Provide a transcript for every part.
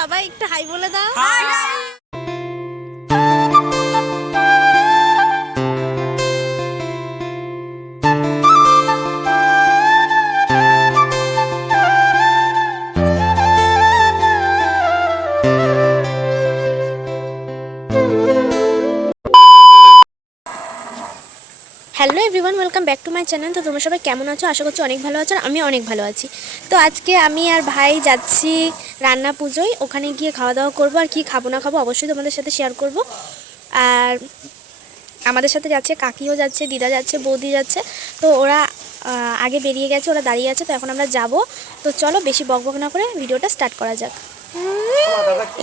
সবাই একটু হাই বলে দাও। Hello everyone, welcome back to my channel. তো তোমরা সবাই কেমন আছো? আশা করছি অনেক ভালো আছো, আর আমি অনেক ভালো আছি। তো আজকে আমি আর ভাই যাচ্ছি রান্না পুজোয়, ওখানে গিয়ে খাওয়া দাওয়া করবো। আর কি খাবো না খাবো অবশ্যই তোমাদের সাথে শেয়ার করব। আর আমাদের সাথে যাচ্ছে কাকিও যাচ্ছে, দিদা যাচ্ছে, বৌদি যাচ্ছে। তো ওরা আগে বেরিয়ে গেছে, ওরা দাঁড়িয়ে আছে। তো এখন আমরা যাব। তো চলো বেশি বকবক না করে ভিডিওটা স্টার্ট করা যাক।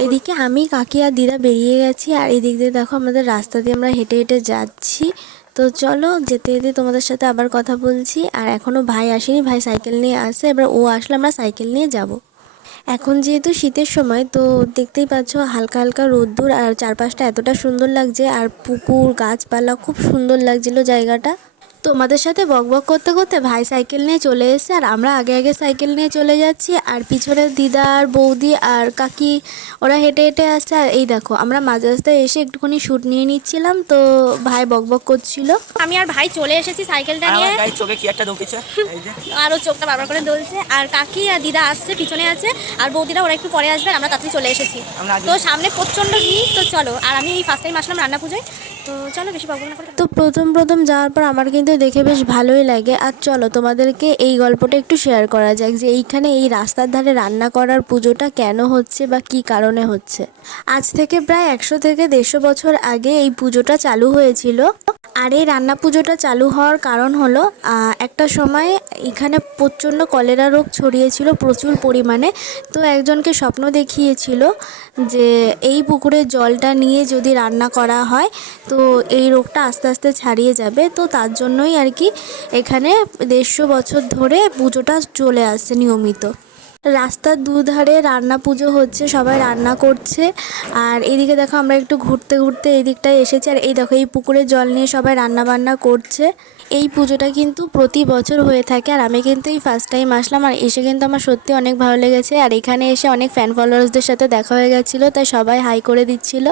এদিকে আমি কাকি আর দিদা বেরিয়ে গেছি, আর এদিক দিয়ে দেখো আমাদের রাস্তা দিয়ে আমরা হেঁটে হেঁটে যাচ্ছি। তো চলো যেতে যেতে তোমাদের সাথে আবার কথা বলছি। আর এখনও ভাই আসেনি, ভাই সাইকেল নিয়ে আসে, এবার ও আসলে আমরা সাইকেল নিয়ে যাব। এখন যেহেতু শীতের সময়, তো দেখতেই পাচ্ছ হালকা হালকা রোদ্দুর, আর চারপাশটা এতটা সুন্দর লাগছে, আর পুকুর গাছপালা খুব সুন্দর লাগছিল জায়গাটা। তোমাদের সাথে বকবক করতে করতে ভাই সাইকেল নিয়ে চলে এসেছে, আর আমরা আগে আগে সাইকেল নিয়ে চলে যাচ্ছি। আর পিছনে দিদা আর বৌদি আর কাকি ওরা হেঁটে হেঁটে আসছে। আর এই দেখো আমরা মাঝ রাস্তায় এসে একটুখানি শ্যুট নিয়ে নিচ্ছিলাম, তো ভাই বকবক করছিল। আমি আর ভাই চলে এসেছি সাইকেলটা নিয়ে। চোখে কি একটা ঢুকেছে, আর ও চোখটা বারবার করে দোলছে। আর কাকি আর দিদা আসছে, পিছনে আছে, আর বৌদিরা ওরা একটু পরে আসবে। আমরা তাড়াতাড়ি চলে এসেছি। তো সামনে প্রচণ্ড ভিড়। তো চলো, আর আমি এই ফার্স্ট টাইম আসলাম রান্না পুজোয়। তো চলো বেশি বকবক না করে। তো প্রথম যাওয়ার পর আমার কিন্তু দেখে বেশ ভালোই লাগে। আর চলো তোমাদেরকে এই গল্পটা একটু শেয়ার করা যাক, যে এইখানে এই রাস্তার ধারে রান্না করার পুজোটা কেন হচ্ছে বা কি কারণে হচ্ছে। আজ থেকে প্রায় 100 থেকে 150 বছর আগে এই পুজোটা চালু হয়েছিল। আর এই রান্না পুজোটা চালু হওয়ার কারণ হলো, একটা সময় এখানে প্রচণ্ড কলেরা রোগ ছড়িয়েছিল প্রচুর পরিমাণে। তো একজনকে স্বপ্ন দেখিয়েছিল যে এই পুকুরের জলটা নিয়ে যদি রান্না করা হয়, তো এই রোগটা আস্তে আস্তে ছাড়িয়ে যাবে। তো তার জন্যই আর কি এখানে 150 বছর ধরে পুজোটা চলে আসছে নিয়মিত। রাস্তার দুধারে রান্না পুজো হচ্ছে, সবাই রান্না করছে। আর এদিকে দেখো আমরা একটু ঘুরতে ঘুরতে এই দিকটায় এসেছি। আর এই দেখো এই পুকুরে জল নিয়ে সবাই রান্না বান্না করছে। এই পুজোটা কিন্তু প্রতি বছর হয়ে থাকে, আর আমি কিন্তু এই ফার্স্ট টাইম আসলাম। আর এসে কিন্তু আমার সত্যি অনেক ভালো লেগেছে। আর এখানে এসে অনেক ফ্যান ফলোয়ার্সদের সাথে দেখা হয়ে গেছিলো, তাই সবাই হাই করে দিচ্ছিল।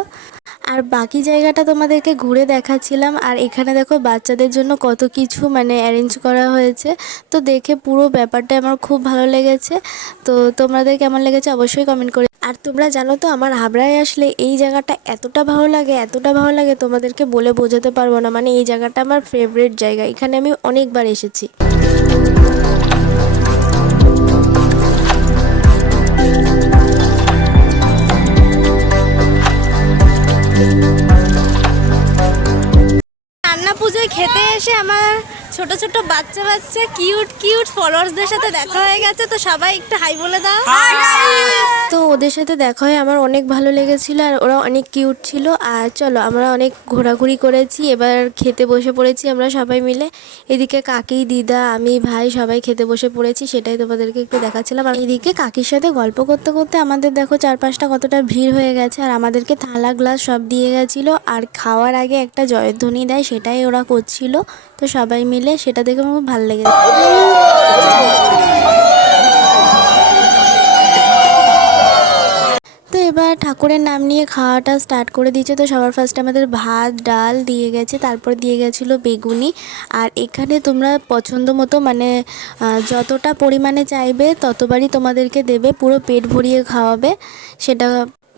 আর বাকি জায়গাটা তোমাদেরকে ঘুরে দেখাচ্ছিলাম। আর এখানে দেখো বাচ্চাদের জন্য কত কিছু মানে অ্যারেঞ্জ করা হয়েছে। তো দেখে পুরো ব্যাপারটা আমার খুব ভালো লেগেছে। তো তোমাদের কেমন লেগেছে অবশ্যই কমেন্ট করে। আর তোমরা জানো তো আমার হাবড়ায় আসলে এই জায়গাটা এতটা ভালো লাগে, এতটা ভালো লাগে তোমাদেরকে বলে বোঝাতে পারবো না। মানে এই জায়গাটা আমার ফেভারিট জায়গা, এখানে আমি অনেকবার এসেছি। রান্না পুজোয় খেতে এসে আমার ছোট ছোট বাচ্চা বাচ্চা কিউট কিউট ফলোয়ার্সদের সাথে দেখা হয়ে গেছে। তো সবাই একটু হাই বলে দাও। তো ওদের সাথে দেখা হয়ে আমার অনেক ভালো লেগেছিল, আর ওরা অনেক কিউট ছিল। আর চলো আমরা অনেক ঘোরাঘুরি করেছি, এবার খেতে বসে পড়েছি আমরা সবাই মিলে। এদিকে কাকি দিদা আমি ভাই সবাই খেতে বসে পড়েছি, সেটাই তোমাদেরকে একটু দেখাচ্ছিলাম। আর এদিকে কাকির সাথে গল্প করতে করতে আমাদের দেখো চারপাশটা কতটা ভিড় হয়ে গেছে। আর আমাদেরকে থালা গ্লাস সব দিয়ে গেছিলো, আর খাওয়ার আগে একটা জয়ধ্বনি দেয়, সেটাই ওরা করছিল। তো সবাই মিলে সেটা দেখে আমার খুব ভালো লেগেছে। তো এবার ঠাকুরের নাম নিয়ে খাওয়াটা স্টার্ট করে দিয়েছে। তো সবার ফার্স্টে আমাদের ভাত ডাল দিয়ে গেছে, তারপর দিয়ে গেছিলো বেগুনি। আর এখানে তোমরা পছন্দ মতো মানে যতটা পরিমাণে চাইবে ততবারই তোমাদেরকে দেবে, পুরো পেট ভরিয়ে খাওয়াবে সেটা।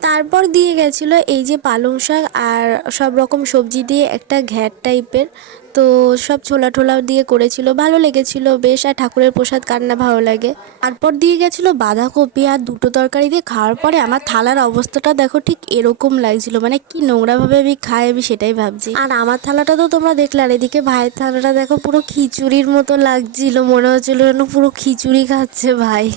তারপর দিয়ে গেছিলো এই যে পালং শাক আর সব রকম সবজি দিয়ে একটা ঘ্যাট টাইপের। তো সব ছোলা টোলা দিয়ে করেছিল, ভালো লেগেছিল বেশ। আর ঠাকুরের প্রসাদ কার না ভালো লাগে। তারপর দিয়ে গেছিলো বাঁধাকপি আর দুটো তরকারি দিয়ে। খাওয়ার পরে আমার থালার অবস্থাটা দেখো ঠিক এরকম লাগছিল, মানে কি নোংরাভাবে আমি খাই আমি সেটাই ভাবছি। আর আমার থালাটা তো তোমরা দেখলে, আর এদিকে ভাইয়ের থালাটা দেখো পুরো খিচুড়ির মতো লাগছিল, মনে হচ্ছিল যেন পুরো খিচুড়ি খাচ্ছে ভাই।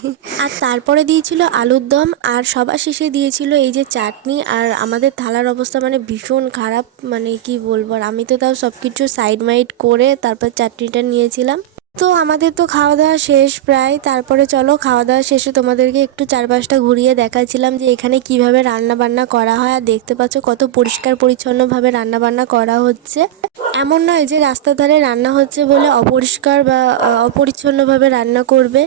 আর তারপরে দিয়েছিল আলুর দম, আর সবার শেষে দিয়েছিল এই যে চাটনি। আর আমাদের থালার অবস্থা মানে ভীষণ খারাপ, মানে কি বলবো। আর আমি তো তাও সব কিছু সাইড মাইড করে তারপর চাটনিটা নিয়েছিলাম। তো আমাদের তো খাওয়া দাওয়া শেষ প্রায়। তারপরে চলো খাওয়া দাওয়া শেষে তোমাদেরকে একটু চারপাশটা ঘুরিয়ে দেখাচ্ছিলাম যে এখানে কিভাবে রান্না বান্না করা হয়। আর দেখতে পাচ্ছ কত পরিষ্কার পরিচ্ছন্নভাবে রান্না বান্না করা হচ্ছে। এমন নয় যে রাস্তার ধারে রান্না হচ্ছে বলে অপরিষ্কার বা অপরিচ্ছন্নভাবে রান্না করবে।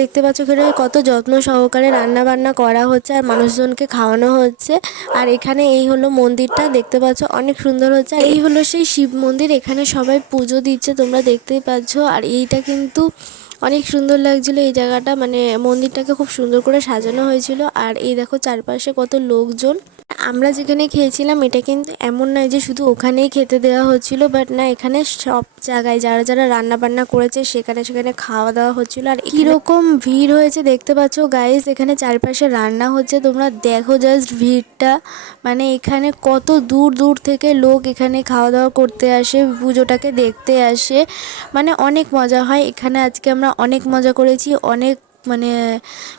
দেখতে পাচ্ছ এখানে কত যত্ন সহকারে রান্না বান্না করা হচ্ছে আর মানুষজনকে খাওয়ানো হচ্ছে। আর এখানে এই হলো মন্দিরটা, দেখতে পাচ্ছ অনেক সুন্দর হচ্ছে। আর এই হলো সেই শিব মন্দির, এখানে সবাই পুজো দিচ্ছে তোমরা দেখতেই পাচ্ছ। আর এইটা কিন্তু অনেক সুন্দর লাগছিলো এই জায়গাটা, মানে মন্দিরটাকে খুব সুন্দর করে সাজানো হয়েছিল। আর এই দেখো চারপাশে কত লোকজন। আমরা যেখানে খেয়েছিলাম এটা কিন্তু এমন নয় যে শুধু ওখানেই খেতে দেওয়া হচ্ছিল, বাট না, এখানে সব জায়গায় যারা যারা রান্না বান্না করেছে সেখানে সেখানে খাওয়া দাওয়া হচ্ছিল। আর কীরকম ভিড় হয়েছে দেখতে পাচ্ছ গাইস, এখানে চারপাশে রান্না হচ্ছে, তোমরা দেখো জাস্ট ভিড়টা। মানে এখানে কত দূর দূর থেকে লোক এখানে খাওয়া দাওয়া করতে আসে, পুজোটাকে দেখতে আসে। মানে অনেক মজা হয় এখানে। আজকে আমরা অনেক মজা করেছি, অনেক মানে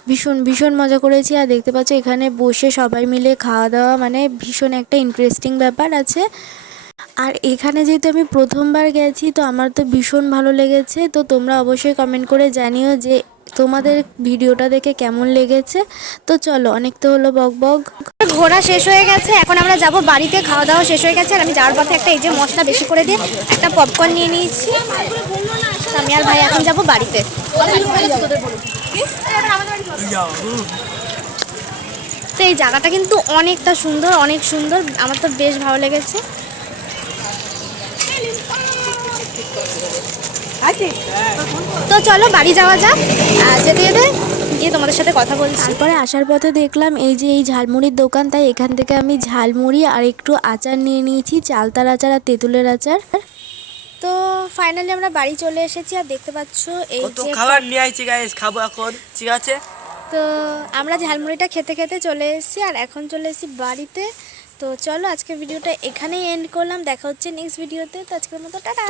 ভীষণ ভীষণ মজা করেছি। আর দেখতে পাচ্ছ এখানে বসে সবাই মিলে খাওয়া দাওয়া, মানে ভীষণ একটা ইন্টারেস্টিং ব্যাপার আছে। আর এখানে যেহেতু আমি প্রথমবার গেছি তো আমার তো ভীষণ ভালো লেগেছে। তো তোমরা অবশ্যই কমেন্ট করে জানিও যে তোমাদের ভিডিওটা দেখে কেমন লেগেছে। তো চলো, অনেক তো হলো বক বক। ঘোরা শেষ হয়ে গেছে, এখন আমরা যাব বাড়িতে। খাওয়া দাওয়া শেষ হয়ে গেছে আর আমি যাওয়ার পথে একটা এই যে মশলা বেশি করে দিয়ে একটা পপকর্ন নিয়ে নিয়েছি। আমি আর ভাই এখন যাব বাড়িতে। তো এই জায়গাটা কিন্তু অনেকটা সুন্দর, অনেক সুন্দর, আমার তো বেশ ভালো লেগেছে। তো চলো বাড়ি যাওয়া যাক, যেতে যেতে গিয়ে তোমাদের সাথে কথা বলছি। তারপরে আসার পথে দেখলাম এই যে এই ঝালমুড়ির দোকান, তাই এখান থেকে আমি ঝালমুড়ি আর একটু আচার নিয়ে নিয়েছি, চালতার আচার আর তেঁতুলের আচার। তো ফাইনালি আমরা বাড়ি চলে এসেছি আর দেখতে পাচ্ছ এই কত যে খাবার নিয়ে আইছি গাইস, খাবো এখন, ঠিক আছে। তো আমরা ঝালমুড়িটা খেতে খেতে চলে এসেছি আর এখন চলে এসেছি বাড়িতে। তো চলো আজকের ভিডিওটা এখানেই এন্ড করলাম, দেখা হচ্ছে নেক্সট ভিডিওতে। তো আজকের মতো টাটা।